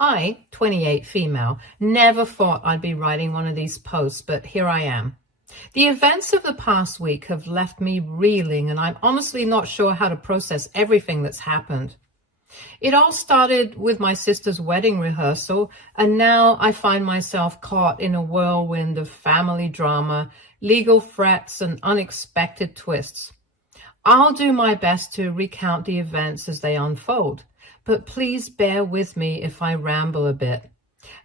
I, 28 female, never thought I'd be writing one of these posts, but here I am. The events of the past week have left me reeling, and I'm honestly not sure how to process everything that's happened. It all started with my sister's wedding rehearsal, and now I find myself caught in a whirlwind of family drama, legal threats, and unexpected twists. I'll do my best to recount the events as they unfold, but please bear with me if I ramble a bit.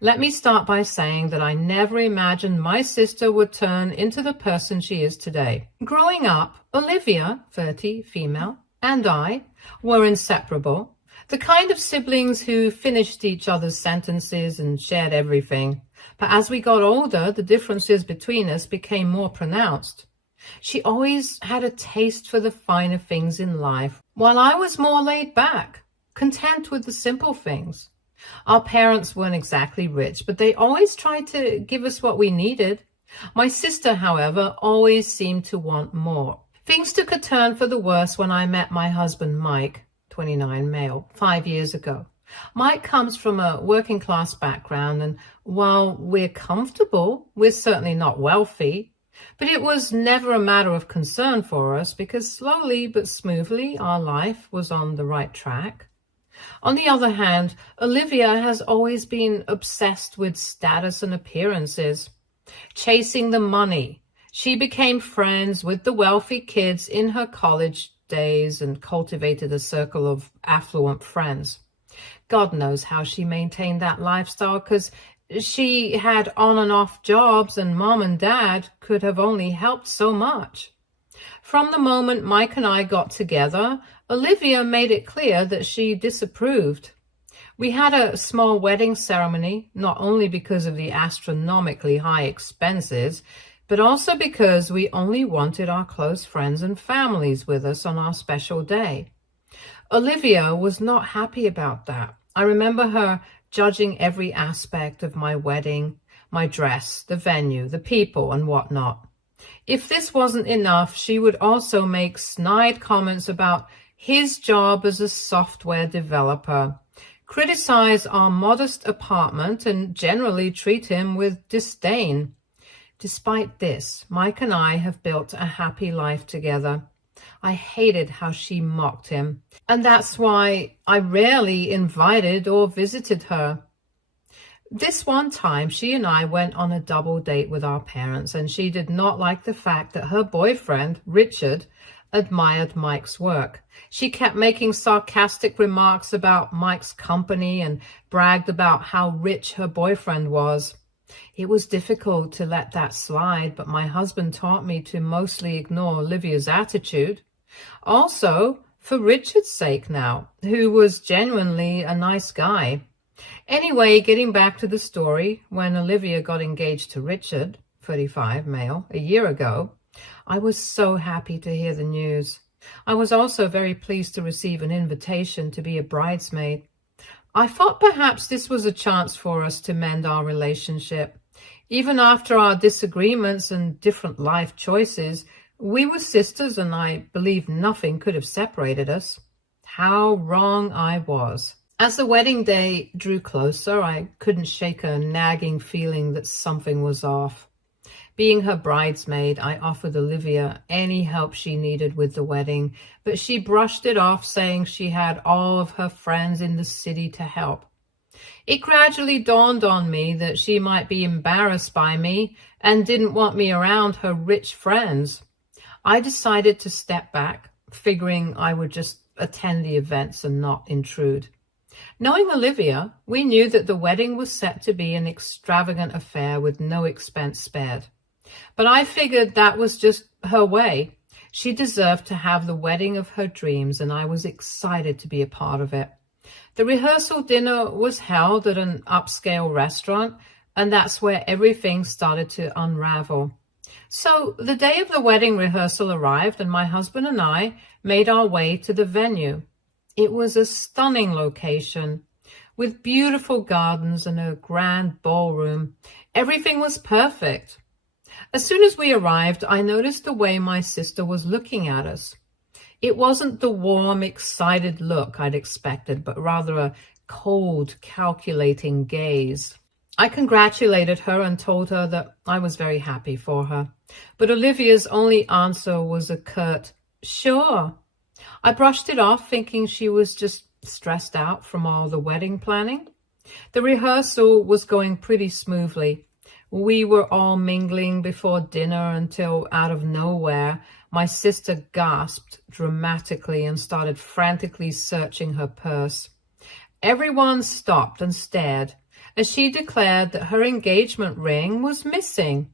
Let me start by saying that I never imagined my sister would turn into the person she is today. Growing up, Olivia, 30, female, and I were inseparable. The kind of siblings who finished each other's sentences and shared everything. But as we got older, the differences between us became more pronounced. She always had a taste for the finer things in life, while I was more laid back, content with the simple things. Our parents weren't exactly rich, but they always tried to give us what we needed. My sister, however, always seemed to want more. Things took a turn for the worse when I met my husband, Mike, 29 male, 5 years ago. Mike comes from a working class background, and while we're comfortable, we're certainly not wealthy. But it was never a matter of concern for us because slowly but smoothly our life was on the right track. On the other hand, Olivia has always been obsessed with status and appearances, chasing the money. She became friends with the wealthy kids in her college days and cultivated a circle of affluent friends. God knows how she maintained that lifestyle because she had on and off jobs and mom and dad could have only helped so much. From the moment Mike and I got together, Olivia made it clear that she disapproved. We had a small wedding ceremony, not only because of the astronomically high expenses, but also because we only wanted our close friends and families with us on our special day. Olivia was not happy about that. I remember her judging every aspect of my wedding, my dress, the venue, the people, and whatnot. If this wasn't enough, she would also make snide comments about his job as a software developer, criticize our modest apartment, and generally treat him with disdain. Despite this, Mike and I have built a happy life together. I hated how she mocked him, and that's why I rarely invited or visited her. This one time, she and I went on a double date with our parents, and she did not like the fact that her boyfriend, Richard, admired Mike's work. She kept making sarcastic remarks about Mike's company and bragged about how rich her boyfriend was. It was difficult to let that slide, but my husband taught me to mostly ignore Olivia's attitude. Also, for Richard's sake now, who was genuinely a nice guy. Anyway, getting back to the story, when Olivia got engaged to Richard, 35 male, a year ago, I was so happy to hear the news. I was also very pleased to receive an invitation to be a bridesmaid. I thought perhaps this was a chance for us to mend our relationship. Even after our disagreements and different life choices, we were sisters, and I believe nothing could have separated us. How wrong I was. As the wedding day drew closer, I couldn't shake a nagging feeling that something was off. Being her bridesmaid, I offered Olivia any help she needed with the wedding, but she brushed it off, saying she had all of her friends in the city to help. It gradually dawned on me that she might be embarrassed by me and didn't want me around her rich friends. I decided to step back, figuring I would just attend the events and not intrude. Knowing Olivia, we knew that the wedding was set to be an extravagant affair with no expense spared. But I figured that was just her way. She deserved to have the wedding of her dreams, and I was excited to be a part of it. The rehearsal dinner was held at an upscale restaurant, and that's where everything started to unravel. So the day of the wedding rehearsal arrived, and my husband and I made our way to the venue. It was a stunning location with beautiful gardens and a grand ballroom. Everything was perfect. As soon as we arrived, I noticed the way my sister was looking at us. It wasn't the warm, excited look I'd expected, but rather a cold, calculating gaze. I congratulated her and told her that I was very happy for her. But Olivia's only answer was a curt, "Sure." I brushed it off, thinking she was just stressed out from all the wedding planning. The rehearsal was going pretty smoothly. We were all mingling before dinner until, out of nowhere, my sister gasped dramatically and started frantically searching her purse. Everyone stopped and stared as she declared that her engagement ring was missing.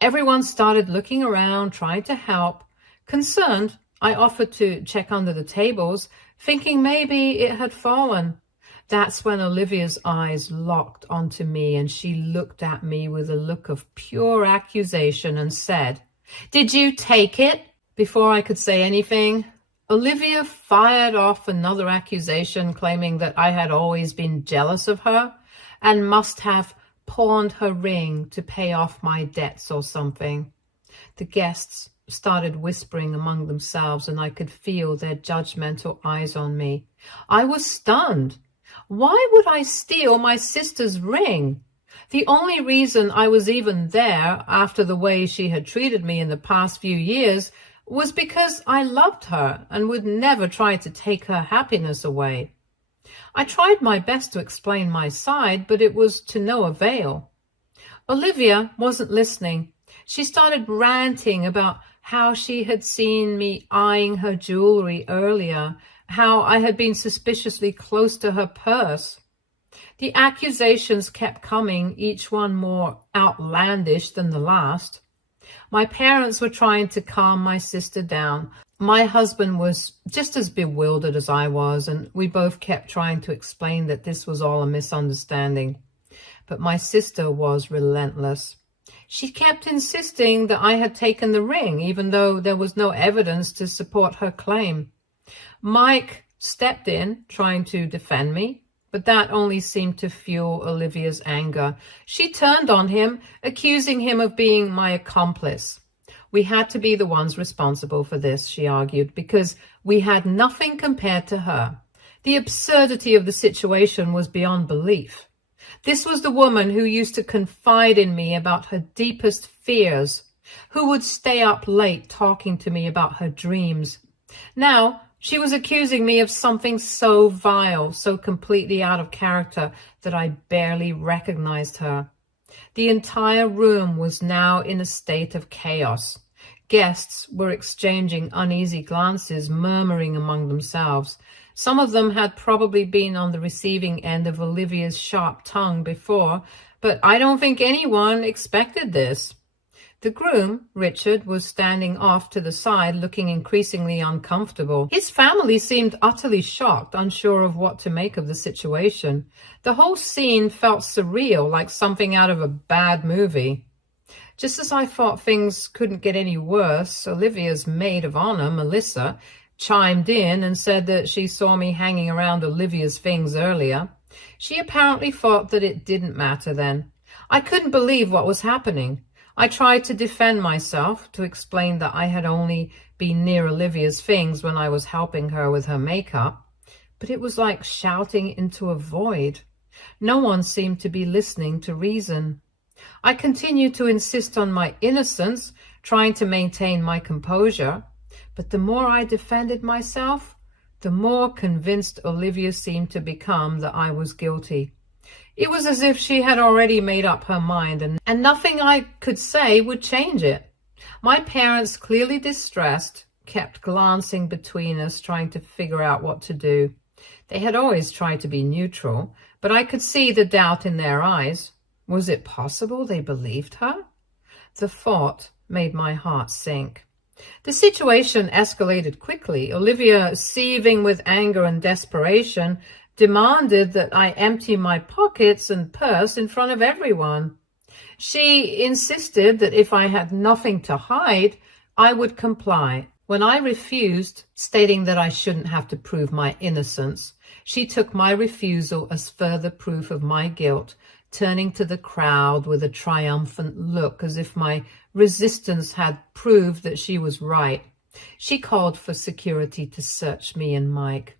Everyone started looking around, trying to help. Concerned, I offered to check under the tables, thinking maybe it had fallen. That's when Olivia's eyes locked onto me, and she looked at me with a look of pure accusation and said, "Did you take it?" Before I could say anything, Olivia fired off another accusation, claiming that I had always been jealous of her and must have pawned her ring to pay off my debts or something. The guests started whispering among themselves, and I could feel their judgmental eyes on me. I was stunned. Why would I steal my sister's ring? The only reason I was even there, after the way she had treated me in the past few years, was because I loved her and would never try to take her happiness away. I tried my best to explain my side, but it was to no avail. Olivia wasn't listening. She started ranting about how she had seen me eyeing her jewelry earlier, how I had been suspiciously close to her purse. The accusations kept coming, each one more outlandish than the last. My parents were trying to calm my sister down. My husband was just as bewildered as I was, and we both kept trying to explain that this was all a misunderstanding. But my sister was relentless. She kept insisting that I had taken the ring, even though there was no evidence to support her claim. Mike stepped in, trying to defend me, but that only seemed to fuel Olivia's anger. She turned on him, accusing him of being my accomplice. We had to be the ones responsible for this, she argued, because we had nothing compared to her. The absurdity of the situation was beyond belief. This was the woman who used to confide in me about her deepest fears, who would stay up late talking to me about her dreams. Now, she was accusing me of something so vile, so completely out of character, that I barely recognized her. The entire room was now in a state of chaos. Guests were exchanging uneasy glances, murmuring among themselves. Some of them had probably been on the receiving end of Olivia's sharp tongue before, but I don't think anyone expected this. The groom, Richard, was standing off to the side, looking increasingly uncomfortable. His family seemed utterly shocked, unsure of what to make of the situation. The whole scene felt surreal, like something out of a bad movie. Just as I thought things couldn't get any worse, Olivia's maid of honor, Melissa, chimed in and said that she saw me hanging around Olivia's things earlier. She apparently thought that it didn't matter then. I couldn't believe what was happening. I tried to defend myself, to explain that I had only been near Olivia's things when I was helping her with her makeup, but it was like shouting into a void. No one seemed to be listening to reason. I continued to insist on my innocence, trying to maintain my composure, but the more I defended myself, the more convinced Olivia seemed to become that I was guilty. It was as if she had already made up her mind, and nothing I could say would change it. My parents, clearly distressed, kept glancing between us, trying to figure out what to do. They had always tried to be neutral, but I could see the doubt in their eyes. Was it possible they believed her? The thought made my heart sink. The situation escalated quickly. Olivia, seething with anger and desperation, demanded that I empty my pockets and purse in front of everyone. She insisted that if I had nothing to hide, I would comply. When I refused, stating that I shouldn't have to prove my innocence, she took my refusal as further proof of my guilt, turning to the crowd with a triumphant look as if my resistance had proved that she was right. She called for security to search me and Mike.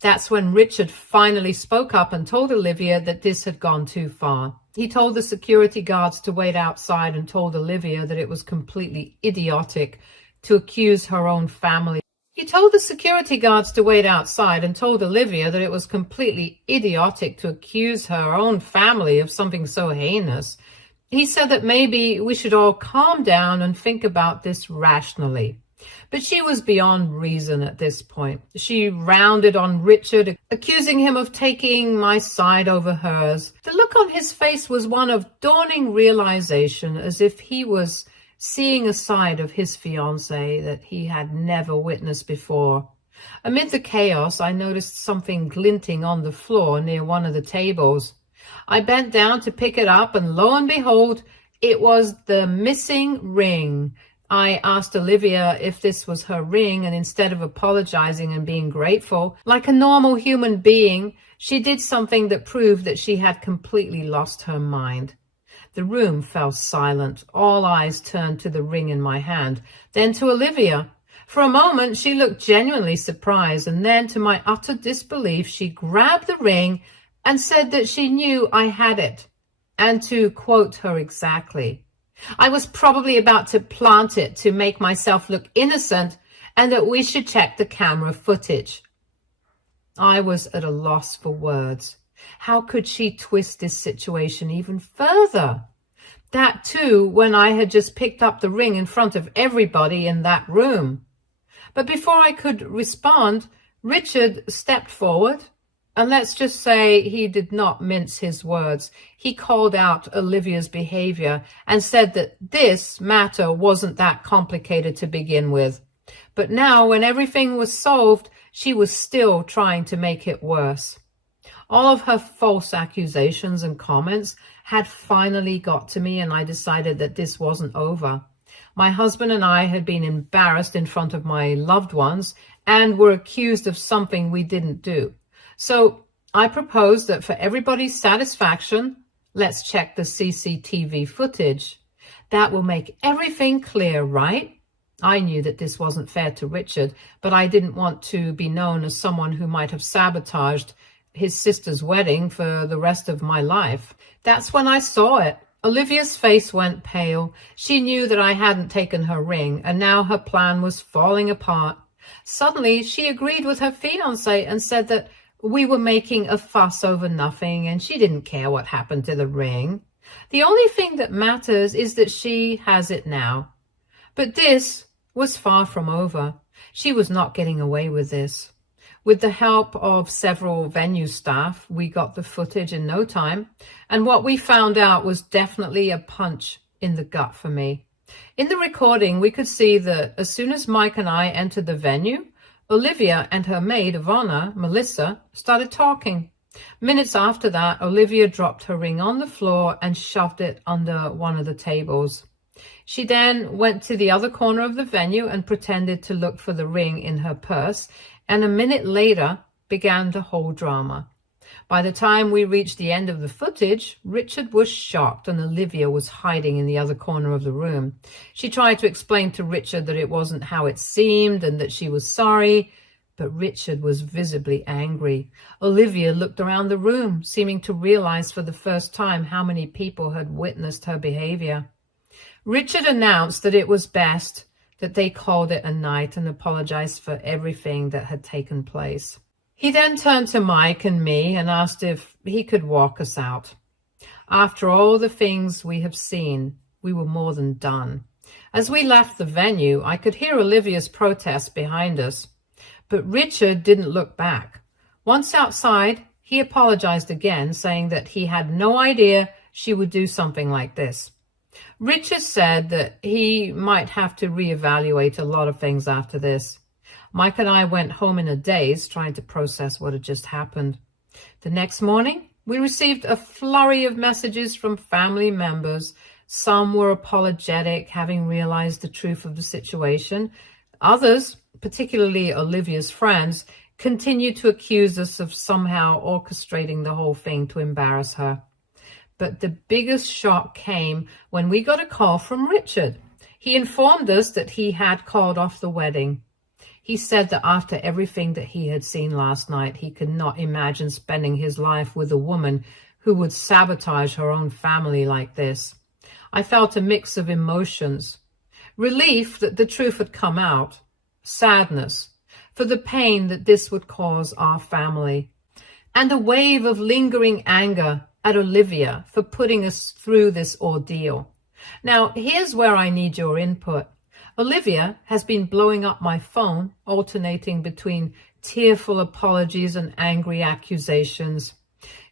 That's when Richard finally spoke up and told Olivia that this had gone too far. He told the security guards to wait outside and told Olivia that it was completely idiotic to accuse her own family. He told the security guards to wait outside and told Olivia that it was completely idiotic to accuse her own family of something so heinous. He said that maybe we should all calm down and think about this rationally. But she was beyond reason at this point. She rounded on Richard, accusing him of taking my side over hers. The look on his face was one of dawning realization, as if he was seeing a side of his fiancée that he had never witnessed before. Amid the chaos, I noticed something glinting on the floor near one of the tables. I bent down to pick it up, and lo and behold, it was the missing ring. I asked Olivia if this was her ring, and instead of apologizing and being grateful, like a normal human being, she did something that proved that she had completely lost her mind. The room fell silent. All eyes turned to the ring in my hand, then to Olivia. For a moment, she looked genuinely surprised, and then, to my utter disbelief, she grabbed the ring and said that she knew I had it. And to quote her exactly, "I was probably about to plant it to make myself look innocent, and that we should check the camera footage." I was at a loss for words. How could she twist this situation even further? That too, when I had just picked up the ring in front of everybody in that room. But before I could respond, Richard stepped forward. And let's just say he did not mince his words. He called out Olivia's behavior and said that this matter wasn't that complicated to begin with. But now, when everything was solved, she was still trying to make it worse. All of her false accusations and comments had finally got to me, and I decided that this wasn't over. My husband and I had been embarrassed in front of my loved ones and were accused of something we didn't do. So I proposed that for everybody's satisfaction, let's check the CCTV footage. That will make everything clear, right? I knew that this wasn't fair to Richard, but I didn't want to be known as someone who might have sabotaged his sister's wedding for the rest of my life. That's when I saw it. Olivia's face went pale. She knew that I hadn't taken her ring, and now her plan was falling apart. Suddenly, she agreed with her fiancé and said that we were making a fuss over nothing, and she didn't care what happened to the ring. The only thing that matters is that she has it now. But this was far from over. She was not getting away with this. With the help of several venue staff, we got the footage in no time, and what we found out was definitely a punch in the gut for me. In the recording, we could see that as soon as Mike and I entered the venue, Olivia and her maid of honor, Melissa, started talking. Minutes after that, Olivia dropped her ring on the floor and shoved it under one of the tables. She then went to the other corner of the venue and pretended to look for the ring in her purse, and a minute later began the whole drama. By the time we reached the end of the footage, Richard was shocked and Olivia was hiding in the other corner of the room. She tried to explain to Richard that it wasn't how it seemed and that she was sorry, but Richard was visibly angry. Olivia looked around the room, seeming to realize for the first time how many people had witnessed her behavior. Richard announced that it was best that they called it a night and apologized for everything that had taken place. He then turned to Mike and me and asked if he could walk us out. After all the things we have seen, we were more than done. As we left the venue, I could hear Olivia's protest behind us, but Richard didn't look back. Once outside, he apologized again, saying that he had no idea she would do something like this. Richard said that he might have to reevaluate a lot of things after this. Mike and I went home in a daze, trying to process what had just happened. The next morning, we received a flurry of messages from family members. Some were apologetic, having realized the truth of the situation. Others, particularly Olivia's friends, continued to accuse us of somehow orchestrating the whole thing to embarrass her. But the biggest shock came when we got a call from Richard. He informed us that he had called off the wedding. He said that after everything that he had seen last night, he could not imagine spending his life with a woman who would sabotage her own family like this. I felt a mix of emotions. Relief that the truth had come out. Sadness for the pain that this would cause our family. And a wave of lingering anger at Olivia for putting us through this ordeal. Now, here's where I need your input. Olivia has been blowing up my phone, alternating between tearful apologies and angry accusations.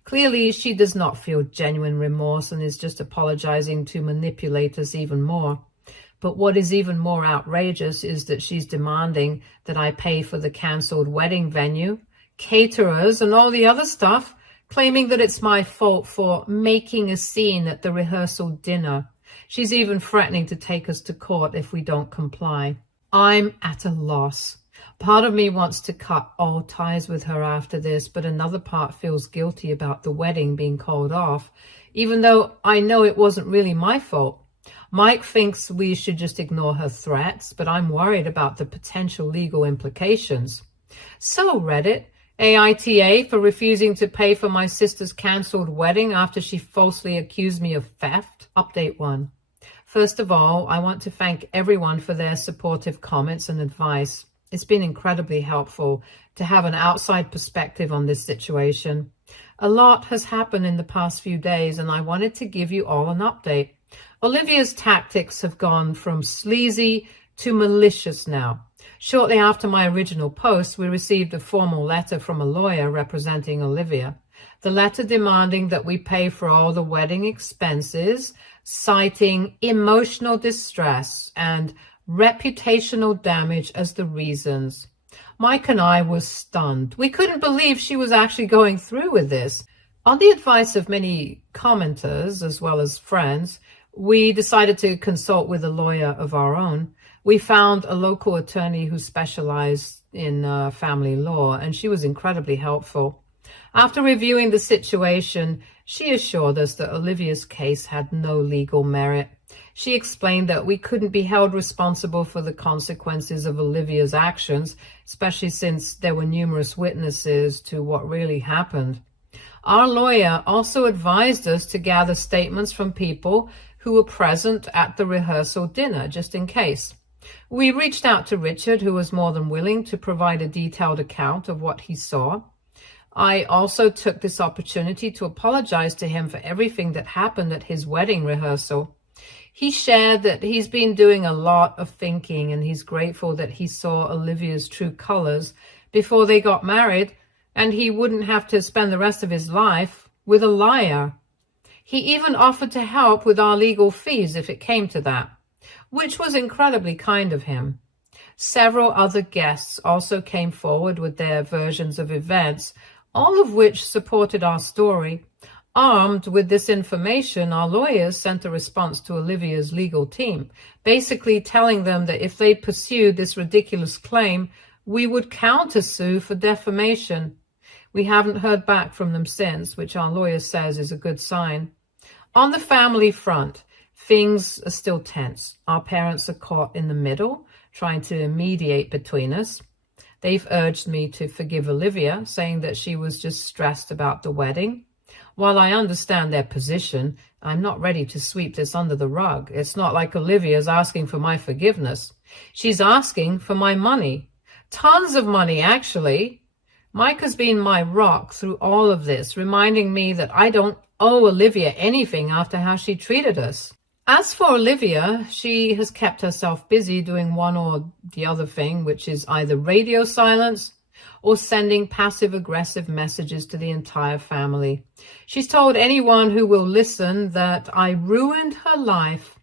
Clearly, she does not feel genuine remorse and is just apologizing to manipulate us even more. But what is even more outrageous is that she's demanding that I pay for the cancelled wedding venue, caterers, and all the other stuff, claiming that it's my fault for making a scene at the rehearsal dinner. She's even threatening to take us to court if we don't comply. I'm at a loss. Part of me wants to cut all ties with her after this, but another part feels guilty about the wedding being called off, even though I know it wasn't really my fault. Mike thinks we should just ignore her threats, but I'm worried about the potential legal implications. So, Reddit, AITA for refusing to pay for my sister's cancelled wedding after she falsely accused me of theft. Update 1. First of all, I want to thank everyone for their supportive comments and advice. It's been incredibly helpful to have an outside perspective on this situation. A lot has happened in the past few days, and I wanted to give you all an update. Olivia's tactics have gone from sleazy to malicious now. Shortly after my original post, we received a formal letter from a lawyer representing Olivia. The letter demanding that we pay for all the wedding expenses, citing emotional distress and reputational damage as the reasons. Mike and I were stunned. We couldn't believe she was actually going through with this. On the advice of many commenters, as well as friends, we decided to consult with a lawyer of our own. We found a local attorney who specialized in family law, and she was incredibly helpful. After reviewing the situation, she assured us that Olivia's case had no legal merit. She explained that we couldn't be held responsible for the consequences of Olivia's actions, especially since there were numerous witnesses to what really happened. Our lawyer also advised us to gather statements from people who were present at the rehearsal dinner, just in case. We reached out to Richard, who was more than willing to provide a detailed account of what he saw. I also took this opportunity to apologize to him for everything that happened at his wedding rehearsal. He shared that he's been doing a lot of thinking, and he's grateful that he saw Olivia's true colors before they got married, and he wouldn't have to spend the rest of his life with a liar. He even offered to help with our legal fees if it came to that, which was incredibly kind of him. Several other guests also came forward with their versions of events, all of which supported our story. Armed with this information, our lawyers sent a response to Olivia's legal team, basically telling them that if they pursued this ridiculous claim, we would countersue for defamation. We haven't heard back from them since, which our lawyer says is a good sign. On the family front, things are still tense. Our parents are caught in the middle, trying to mediate between us. They've urged me to forgive Olivia, saying that she was just stressed about the wedding. While I understand their position, I'm not ready to sweep this under the rug. It's not like Olivia's asking for my forgiveness. She's asking for my money. Tons of money, actually. Mike has been my rock through all of this, reminding me that I don't owe Olivia anything after how she treated us. As for Olivia, she has kept herself busy doing one or the other thing, which is either radio silence or sending passive-aggressive messages to the entire family. She's told anyone who will listen that I ruined her life,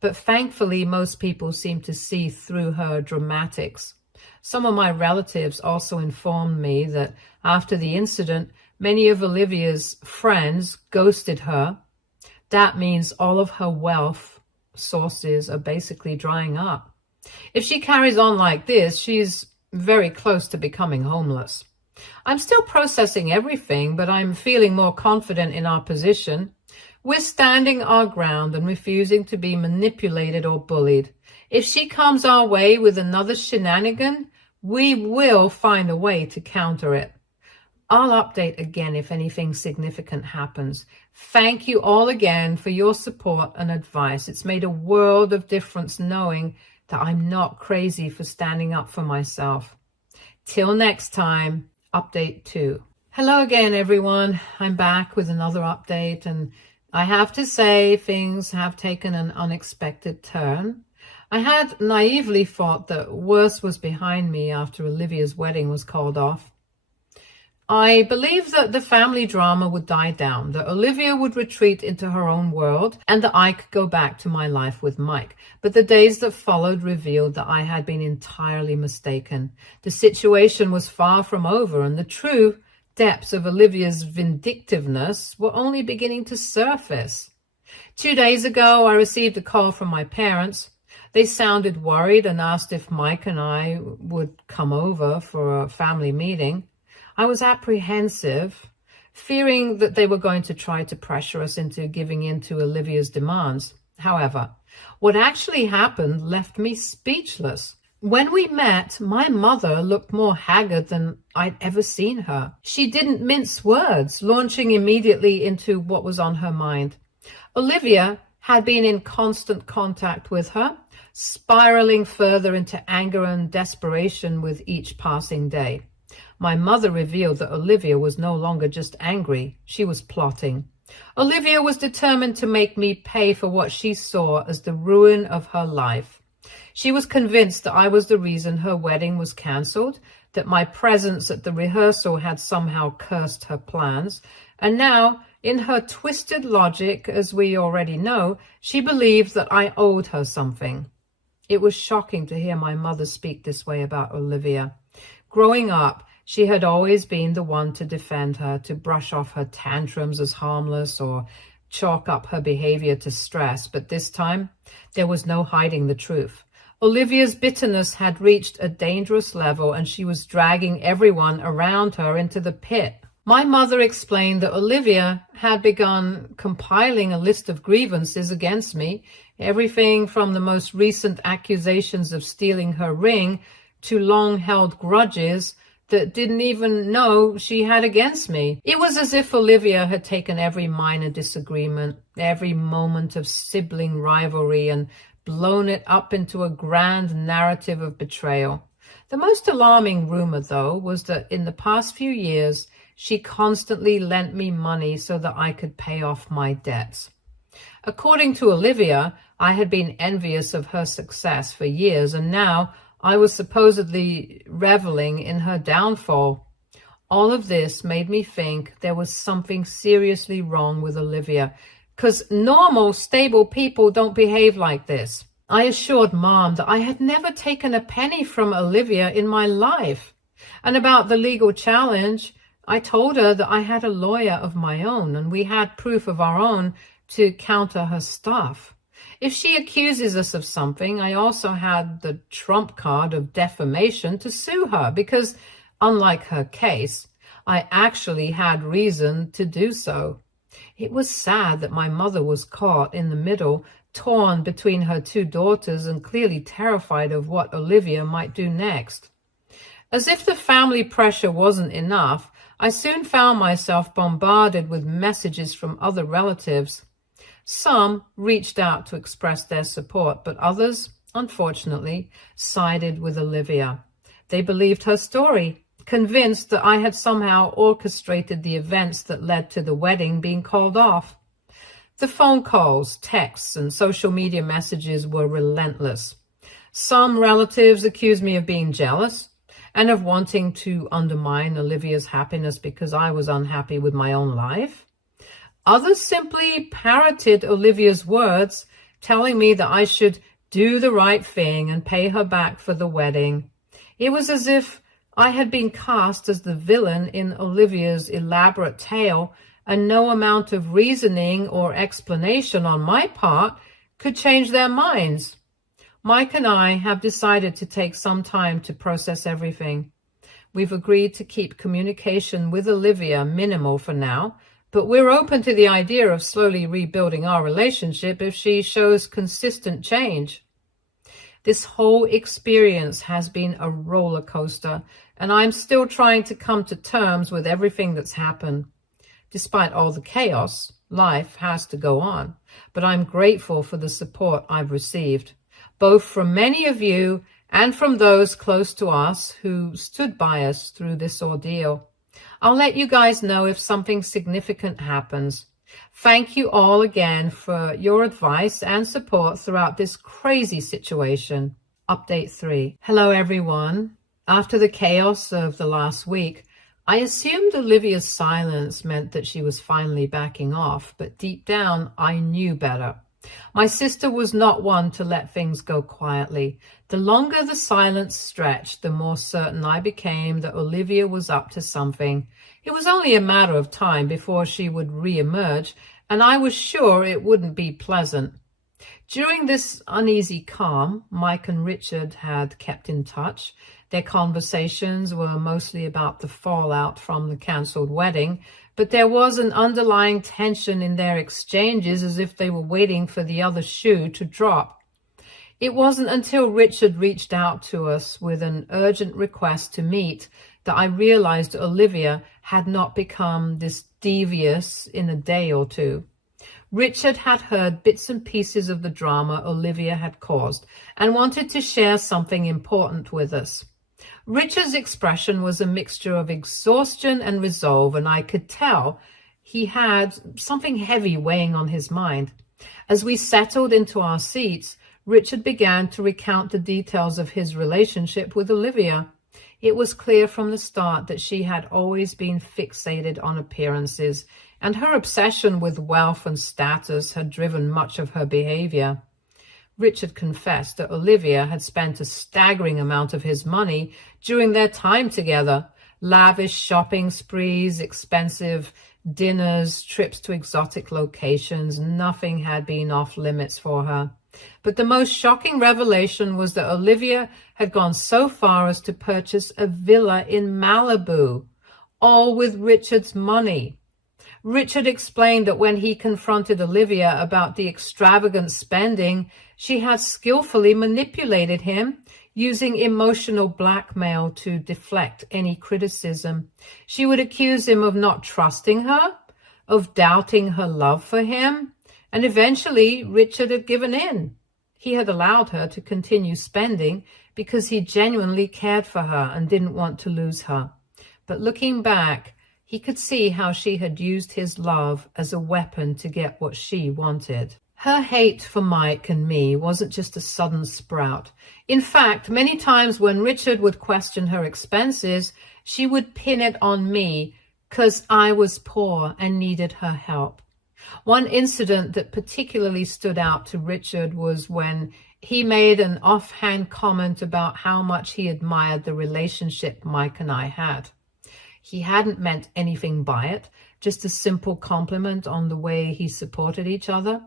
but thankfully most people seem to see through her dramatics. Some of my relatives also informed me that after the incident, many of Olivia's friends ghosted her. That means all of her wealth sources are basically drying up. If she carries on like this, she's very close to becoming homeless. I'm still processing everything, but I'm feeling more confident in our position. We're standing our ground and refusing to be manipulated or bullied. If she comes our way with another shenanigan, We will find a way to counter it. I'll update again if anything significant happens. Thank you all again for your support and advice. It's made a world of difference knowing that I'm not crazy for standing up for myself. Till next time, update 2. Hello again, everyone. I'm back with another update, and I have to say things have taken an unexpected turn. I had naively thought that worse was behind me after Olivia's wedding was called off. I believed that the family drama would die down, that Olivia would retreat into her own world, and that I could go back to my life with Mike. But the days that followed revealed that I had been entirely mistaken. The situation was far from over, and the true depths of Olivia's vindictiveness were only beginning to surface. 2 days ago, I received a call from my parents. They sounded worried and asked if Mike and I would come over for a family meeting. I was apprehensive, fearing that they were going to try to pressure us into giving in to Olivia's demands. However, what actually happened left me speechless. When we met, my mother looked more haggard than I'd ever seen her. She didn't mince words, launching immediately into what was on her mind. Olivia had been in constant contact with her, spiraling further into anger and desperation with each passing day. My mother revealed that Olivia was no longer just angry, she was plotting. Olivia was determined to make me pay for what she saw as the ruin of her life. She was convinced that I was the reason her wedding was cancelled, that my presence at the rehearsal had somehow cursed her plans, and now, in her twisted logic, as we already know, she believed that I owed her something. It was shocking to hear my mother speak this way about Olivia. Growing up, she had always been the one to defend her, to brush off her tantrums as harmless or chalk up her behavior to stress. But this time, there was no hiding the truth. Olivia's bitterness had reached a dangerous level, and she was dragging everyone around her into the pit. My mother explained that Olivia had begun compiling a list of grievances against me, everything from the most recent accusations of stealing her ring to long-held grudges that didn't even know she had against me. It was as if Olivia had taken every minor disagreement, every moment of sibling rivalry, and blown it up into a grand narrative of betrayal. The most alarming rumor, though, was that in the past few years, she constantly lent me money so that I could pay off my debts. According to Olivia, I had been envious of her success for years, and now I was supposedly reveling in her downfall. All of this made me think there was something seriously wrong with Olivia, because normal, stable people don't behave like this. I assured Mom that I had never taken a penny from Olivia in my life. And about the legal challenge, I told her that I had a lawyer of my own, and we had proof of our own to counter her stuff. If she accuses us of something, I also had the trump card of defamation to sue her because, unlike her case, I actually had reason to do so. It was sad that my mother was caught in the middle, torn between her 2 daughters and clearly terrified of what Olivia might do next. As if the family pressure wasn't enough, I soon found myself bombarded with messages from other relatives. Some reached out to express their support, but others, unfortunately, sided with Olivia. They believed her story, convinced that I had somehow orchestrated the events that led to the wedding being called off. The phone calls, texts, and social media messages were relentless. Some relatives accused me of being jealous and of wanting to undermine Olivia's happiness because I was unhappy with my own life. Others simply parroted Olivia's words, telling me that I should do the right thing and pay her back for the wedding. It was as if I had been cast as the villain in Olivia's elaborate tale, and no amount of reasoning or explanation on my part could change their minds. Mike and I have decided to take some time to process everything. We've agreed to keep communication with Olivia minimal for now, but we're open to the idea of slowly rebuilding our relationship if she shows consistent change. This whole experience has been a roller coaster, and I'm still trying to come to terms with everything that's happened. Despite all the chaos, life has to go on, but I'm grateful for the support I've received, both from many of you and from those close to us who stood by us through this ordeal. I'll let you guys know if something significant happens. Thank you all again for your advice and support throughout this crazy situation. Update 3. Hello, everyone. After the chaos of the last week, I assumed Olivia's silence meant that she was finally backing off, but deep down, I knew better. My sister was not one to let things go quietly. The longer the silence stretched, the more certain I became that Olivia was up to something. It was only a matter of time before she would re-emerge, and I was sure it wouldn't be pleasant. During this uneasy calm, Mike and Richard had kept in touch. Their conversations were mostly about the fallout from the cancelled wedding, but there was an underlying tension in their exchanges, as if they were waiting for the other shoe to drop. It wasn't until Richard reached out to us with an urgent request to meet that I realized Olivia had not become this devious in a day or two. Richard had heard bits and pieces of the drama Olivia had caused and wanted to share something important with us. Richard's expression was a mixture of exhaustion and resolve, and I could tell he had something heavy weighing on his mind. As we settled into our seats, Richard began to recount the details of his relationship with Olivia. It was clear from the start that she had always been fixated on appearances, and her obsession with wealth and status had driven much of her behavior. Richard confessed that Olivia had spent a staggering amount of his money during their time together. Lavish shopping sprees, expensive dinners, trips to exotic locations, nothing had been off limits for her. But the most shocking revelation was that Olivia had gone so far as to purchase a villa in Malibu, all with Richard's money. Richard explained that when he confronted Olivia about the extravagant spending, she had skillfully manipulated him, using emotional blackmail to deflect any criticism. She would accuse him of not trusting her, of doubting her love for him, and eventually Richard had given in. He had allowed her to continue spending because he genuinely cared for her and didn't want to lose her. But looking back, he could see how she had used his love as a weapon to get what she wanted. Her hate for Mike and me wasn't just a sudden sprout. In fact, many times when Richard would question her expenses, she would pin it on me because I was poor and needed her help. One incident that particularly stood out to Richard was when he made an offhand comment about how much he admired the relationship Mike and I had. He hadn't meant anything by it, just a simple compliment on the way he supported each other.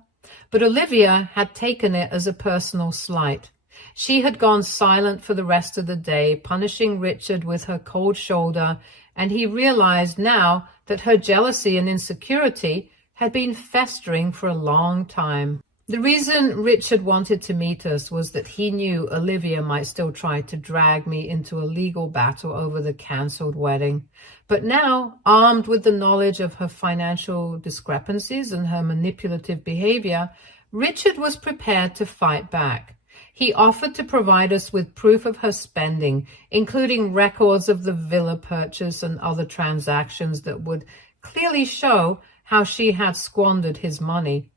But Olivia had taken it as a personal slight. She had gone silent for the rest of the day, punishing Richard with her cold shoulder, and he realized now that her jealousy and insecurity had been festering for a long time. The reason Richard wanted to meet us was that he knew Olivia might still try to drag me into a legal battle over the cancelled wedding. But now, armed with the knowledge of her financial discrepancies and her manipulative behavior, Richard was prepared to fight back. He offered to provide us with proof of her spending, including records of the villa purchase and other transactions that would clearly show how she had squandered his money.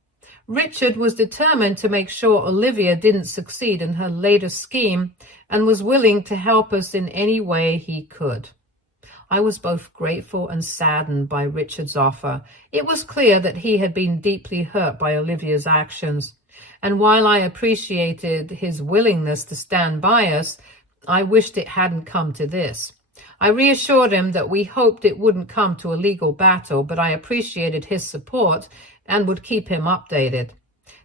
Richard was determined to make sure Olivia didn't succeed in her latest scheme and was willing to help us in any way he could. I was both grateful and saddened by Richard's offer. It was clear that he had been deeply hurt by Olivia's actions, and while I appreciated his willingness to stand by us, I wished it hadn't come to this. I reassured him that we hoped it wouldn't come to a legal battle, but I appreciated his support and would keep him updated.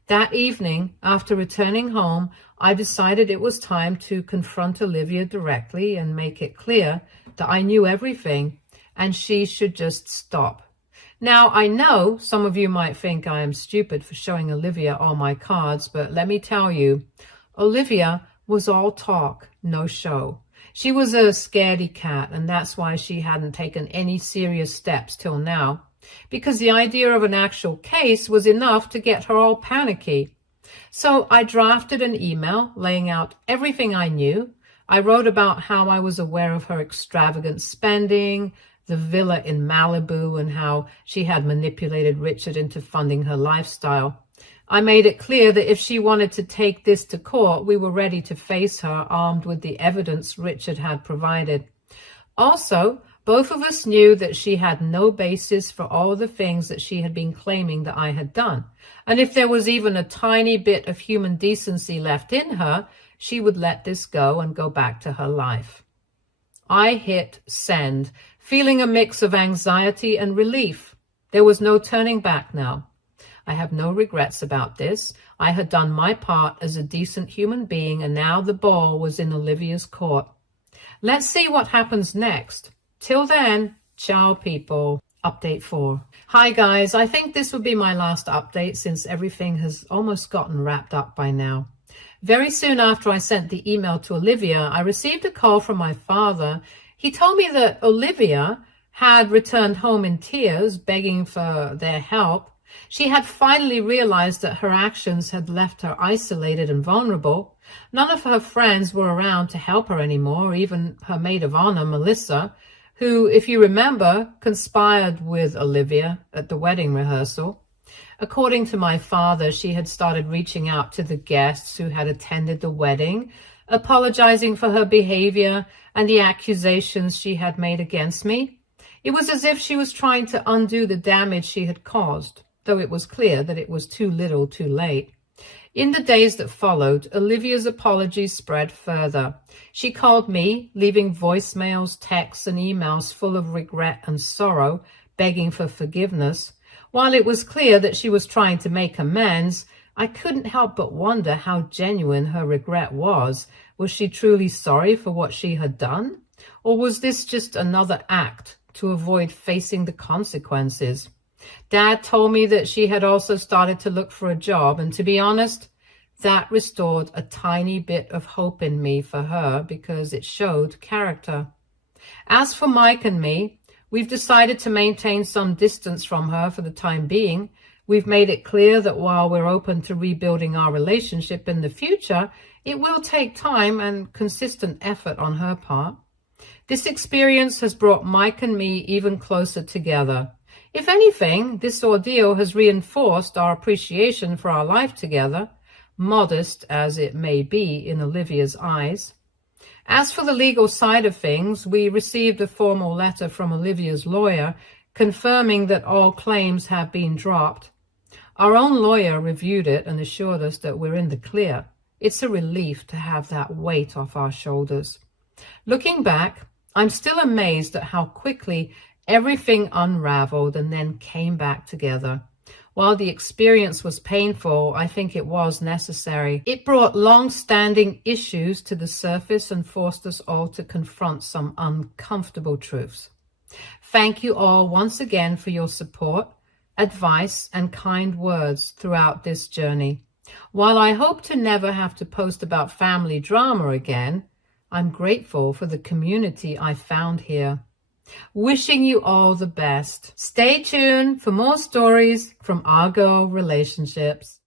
That evening, after returning home, I decided it was time to confront Olivia directly and make it clear that I knew everything and she should just stop. Now, I know some of you might think I am stupid for showing Olivia all my cards, but let me tell you, Olivia was all talk, no show. She was a scaredy cat, and that's why she hadn't taken any serious steps till now, because the idea of an actual case was enough to get her all panicky. So I drafted an email laying out everything I knew. I wrote about how I was aware of her extravagant spending, the villa in Malibu, and how she had manipulated Richard into funding her lifestyle. I made it clear that if she wanted to take this to court, we were ready to face her, armed with the evidence Richard had provided. Also, both of us knew that she had no basis for all the things that she had been claiming that I had done. And if there was even a tiny bit of human decency left in her, she would let this go and go back to her life. I hit send, feeling a mix of anxiety and relief. There was no turning back now. I have no regrets about this. I had done my part as a decent human being, and now the ball was in Olivia's court. Let's see what happens next. Till then, ciao people. Update 4. Hi guys, I think this would be my last update since everything has almost gotten wrapped up by now. Very soon after I sent the email to Olivia, I received a call from my father. He told me that Olivia had returned home in tears, begging for their help. She had finally realized that her actions had left her isolated and vulnerable. None of her friends were around to help her anymore, even her maid of honor, Melissa, who, if you remember, conspired with Olivia at the wedding rehearsal. According to my father, she had started reaching out to the guests who had attended the wedding, apologizing for her behavior and the accusations she had made against me. It was as if she was trying to undo the damage she had caused, though it was clear that it was too little too late. In the days that followed, Olivia's apologies spread further. She called me, leaving voicemails, texts, and emails full of regret and sorrow, begging for forgiveness. While it was clear that she was trying to make amends, I couldn't help but wonder how genuine her regret was. Was she truly sorry for what she had done? Or was this just another act to avoid facing the consequences? Dad told me that she had also started to look for a job, and to be honest, that restored a tiny bit of hope in me for her because it showed character. As for Mike and me, we've decided to maintain some distance from her for the time being. We've made it clear that while we're open to rebuilding our relationship in the future, it will take time and consistent effort on her part. This experience has brought Mike and me even closer together. If anything, this ordeal has reinforced our appreciation for our life together, modest as it may be in Olivia's eyes. As for the legal side of things, we received a formal letter from Olivia's lawyer confirming that all claims have been dropped. Our own lawyer reviewed it and assured us that we're in the clear. It's a relief to have that weight off our shoulders. Looking back, I'm still amazed at how quickly everything unraveled and then came back together. While the experience was painful, I think it was necessary. It brought long-standing issues to the surface and forced us all to confront some uncomfortable truths. Thank you all once again for your support, advice, and kind words throughout this journey. While I hope to never have to post about family drama again, I'm grateful for the community I found here. Wishing you all the best. Stay tuned for more stories from our girl relationships.